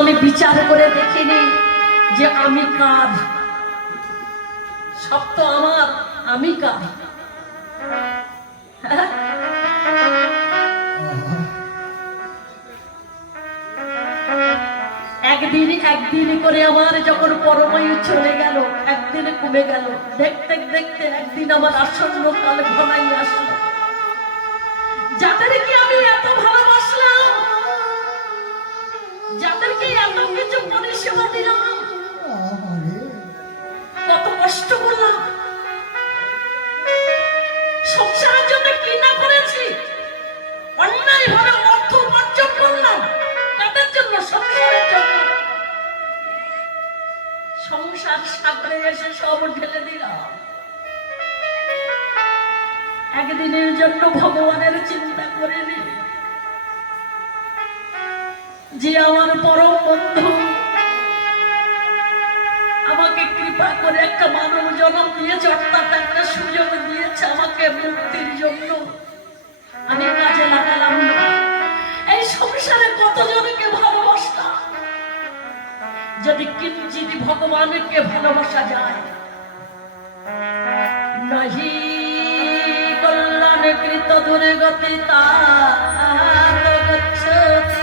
আমি বিচার করে দেখিনি যে আমি কার, সব তো আমার, আমি কার? একদিন করে আমার যখন পরমায়ু চলে গেল, একদিনে কমে গেল, দেখতে দেখতে একদিন আমার আসন্ন কাল ঘনাই আসলো। যাদেরকে আমি এত ভালোবাসলাম, যাদেরকে এত কিছু পরিষেবা দিলাম, কত কষ্ট করলাম, সংসারের জন্য কি না করেছি, অন্যায় ভাবে অর্থ উপার্জন করলাম, তাদের জন্য, সংসারের জন্য। সংসার সাগরে এসে সব ঢেলে দিলাম। একদিনের জন্য ভগবানের চিন্তা করিনি যে আমার পরম বন্ধু আমাকে কৃপা করে একটা মানব জন্ম দিয়েছে, অর্থাৎ একটা সুযোগ দিয়েছে আমাকে মুক্তির জন্য। আমি কাজে লাগালাম না। এই সংসারে কতজনকে ভালোবাসতাম, যদি কিঞ্চিত ভগবানকে ভালোবাসা যায়। নাহি কল্যাণ কৃত দুর্গতি তাত গচ্ছতি,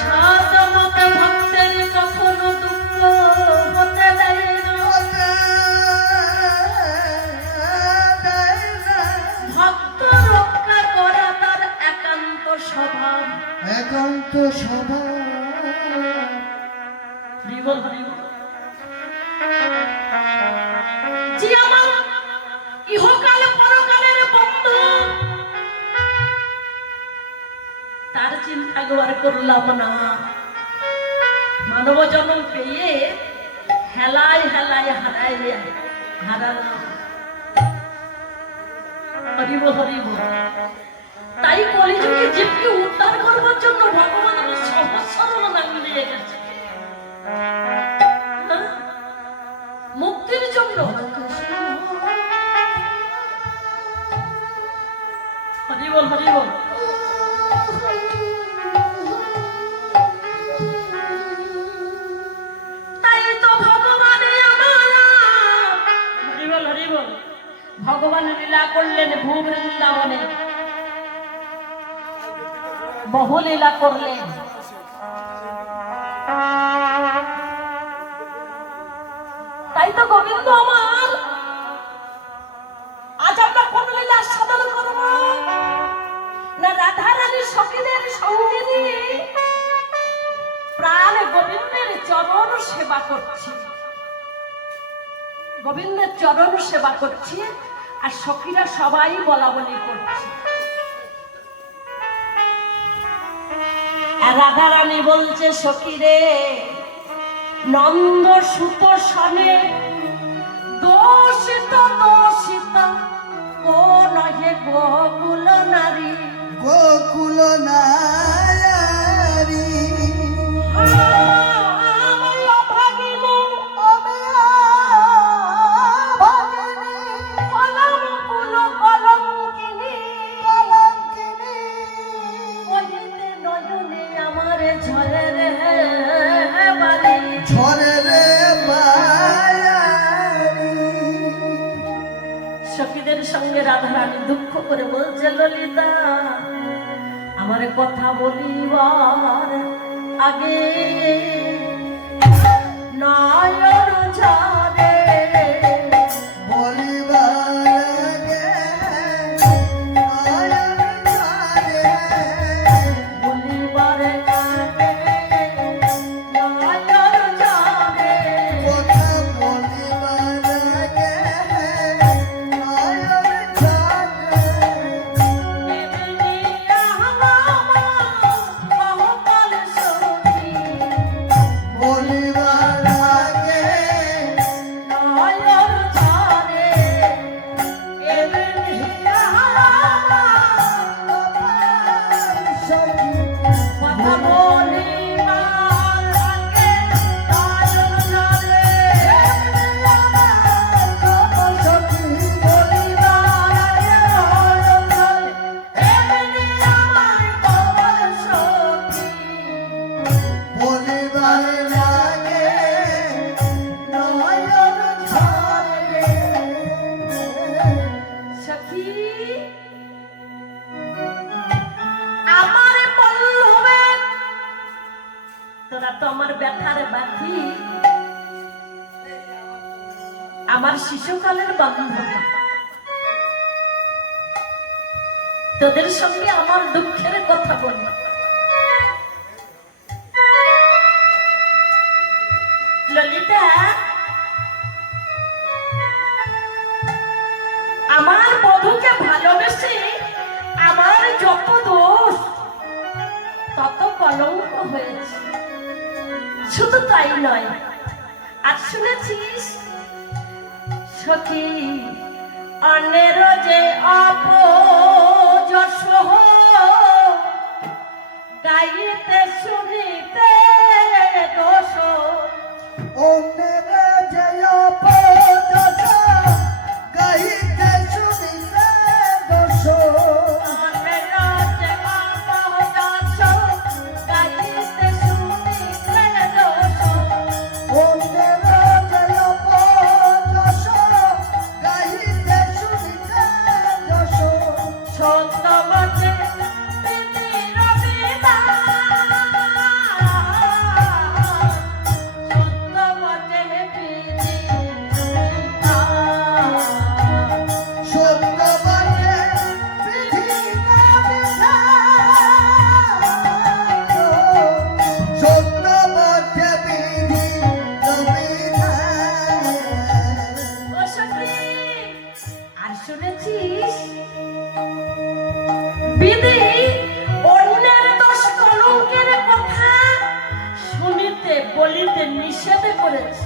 সাধমতে ভক্তের কখনো দুঃখ হতে দেয় না। ভক্ত রক্ষা করা তার একান্ত স্বভাব, একান্ত স্বভাব। যে আমার ইহকাল পরকালের বন্ধু, তার চিন্তা করলাম না। মানব জন্ম পেয়ে হেলায় হেলায় হারালাম। হরিব হরিব। তাই কলিযুগে জীবকে উদ্ধার করবার জন্য ভগবান সহজ সরল নাম দিয়ে গেছে, মুক্তির জন্য। হরিবল হরিবল। তাই তো ভগবানের হরিবল হরিবল। ভগবান লীলা করলেন ভূবৃন্দাবনে, বহু লীলা করলেন। তাই তো গোবিন্দ আমার, আজ আমরা কোন লীলা সাধন করব না? রাধারানী সখীদের সঙ্গে নিয়ে প্রাণ গোবিন্দের চরণ সেবা করছি, গোবিন্দের চরণ সেবা করছি, আর সখীরা সবাই বলা বলি করছে। আর রাধারানী বলছে, সখীরে নন্দ সুত সনে দোষিত দোষিত ও নহে গোকুল নারী, গোকুল নারী। সখীদের সঙ্গে রাধারানী দুঃখ করে বলছে, ললিতা আমার কথা বলিবার আগে নয়ন ঝরে, তো আমার ব্যথার ব্যাধি, আমার শিশুকালের বান্ধবী। তোদের সঙ্গে আমার দুঃখের কথা বল। ললিতা, আমার বধূকে ভালোবেসে আমার যত দোষ তত কলঙ্ক হয়েছে। শুধু তাই নয়, আর শুনেছিস সখী অন্যের যে অপযশ গাইতে শুনিতে দোষ, অন্যের যে অপযশ গাইতে শুনিতে দোষ, অন্যের যে অপযশ গাইতে শুনিতে দোষ, অন্যের যে অপযশ গাইতে শুনিতে দোষ, সত্য বচে পৃথিবীর বিধান, সত্য বচে পৃথিবীর বিধান। সত্য বটে পৃথিবীর বিধান, সত্য বটে পৃথিবীর বিধান। ও সখী, আর শুনেছিস বিধি অন্যের দোষ কলঙ্কের কথা শুনিতে বলিতে নিষেধ করেছে।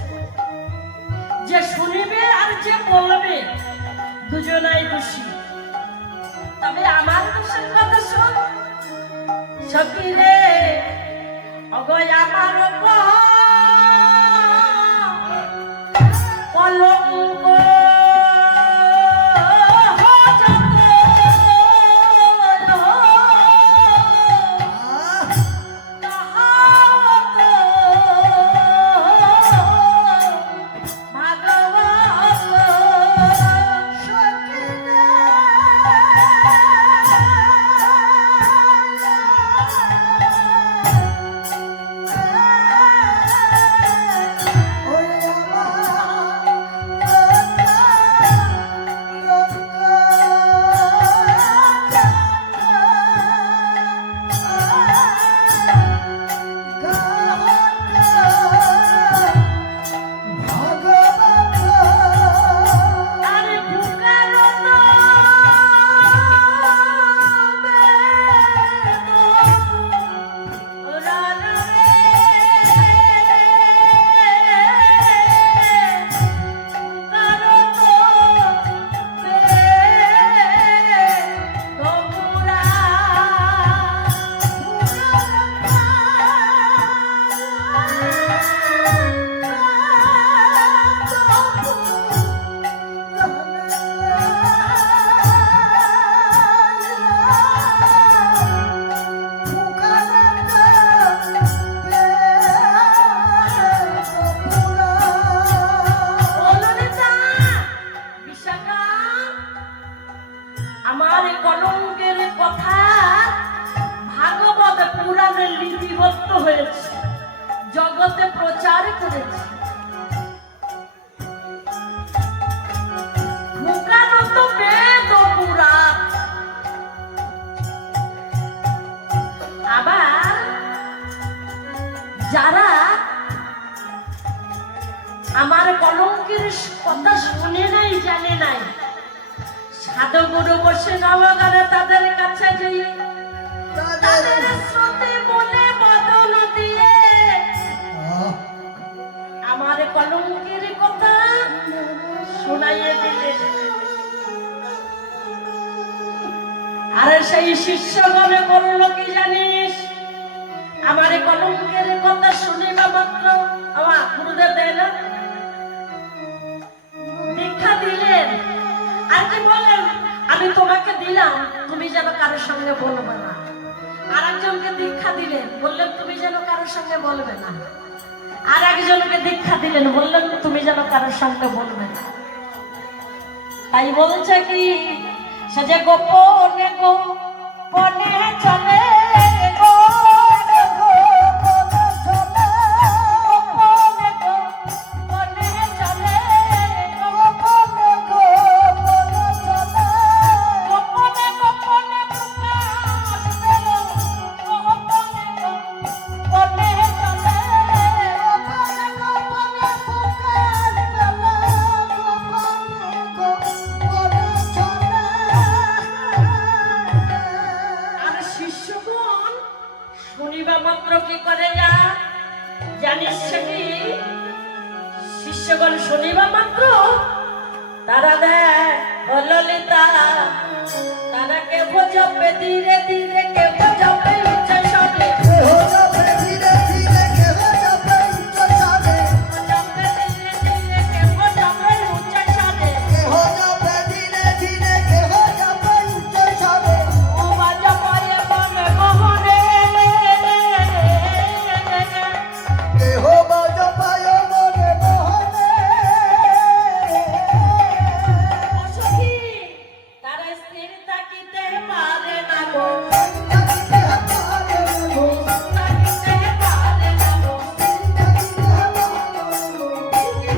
যে শুনিবে আর যে বলবে দুজনাই দোষী। তবে আমার দোষের কথা শোন সখী রে, অগয় আমার কলঙ্ক আমার কলঙ্কের কথা ভাগবত পুরাণে লিপিবদ্ধ হয়েছে, জগতে প্রচার করেছে। ঢুকানো তো বেদ ও পুরাণ। আবার যারা আমার কলঙ্কের কথা শুনে নাই, জানে নাই, সাধু গুরু বসে নবগানে তাদের কাছে যাই, তাদের শ্রুতি মনে বদন দিয়ে আমার কলঙ্কের কথা শোনাইয়ে দিলে। আর সেই শিষ্যগণে করল কি জানিস, আমার কলঙ্কের কথা শুনিবা মাত্র আমার গুরুদেব দেয় না, দীক্ষা দিলেন। আর কি বললেন, আমি তোমাকে দিলাম, তুমি যেন কারোর সঙ্গে বলবে না। আর একজনকে দীক্ষা দিলেন, বললেন তুমি যেন কারোর সঙ্গে বলবে না। আর একজনকে দীক্ষা দিলেন, বললেন তুমি যেন কারোর সঙ্গে বলবে না। তাই বলছে কি, সে যে গোপনে গোপনে চলে, গোপনে চলে কি করে যা জানিস সে কি শিষ্যগণ শুনিবা মাত্র তারা দেয় ও ললিতা তারা কেউ জপে ধীরে ধীরে কেউ জপে উচ্চ স্বরে কেহ জপে ধীরে ধীরে, কেহ জপে উচ্চ স্বরে। জপে ধীরে ধীরে কেউ জপে উচ্চ স্বরে কেহ জপে ধীরে ধীরে, কেহ জপে উচ্চ স্বরে। উমা জপায় মনে মোহনে কেহ বা জপায় মনে মোহনে। সখী তারা স্থির থাকিতে পারে না গো থাকিতে পারে না গো, থাকিতে পারে না গো থাকিতে পারে না গো।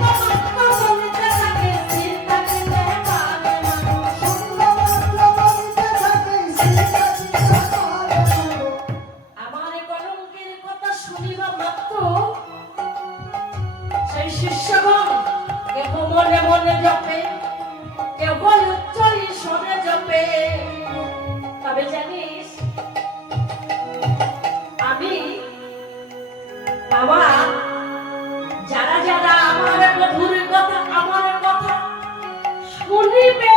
মাত্র বলিতে থাকে স্থির থাকিতে পারে না গো শুদ্ধমাত্র বলিতে থাকে, স্থির থাকিতে পারে না গো। আমার এই কলঙ্কের কথা শুনিবা মাত্র সেই শিষ্যগণ কেহ মনে মনে জপে কেহ উচ্চ ঈশ্বরে জপে তবে জানিস আমি আমার যারা যারা আমার মধুর কথা আমার কথা শুনিবে